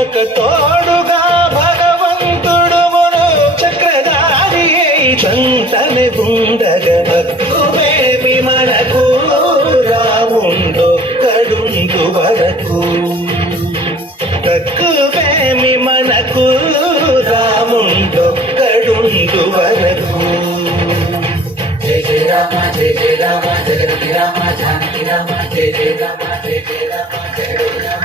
ఒక తోడుగా భగవంతుడు మును చక్రధారి చంతనే ఉండగా హక్కుమేమి మనకు రాముండొక్కడుండు వరకు హక్కుమేమి మనకు రాముండొక్కడుండు వరకు. జయ జయ రామ జయ జయ రామ జగతి రామ జానకి రామ జయ జయ రామ జయ జయ రామ జగతి రామ.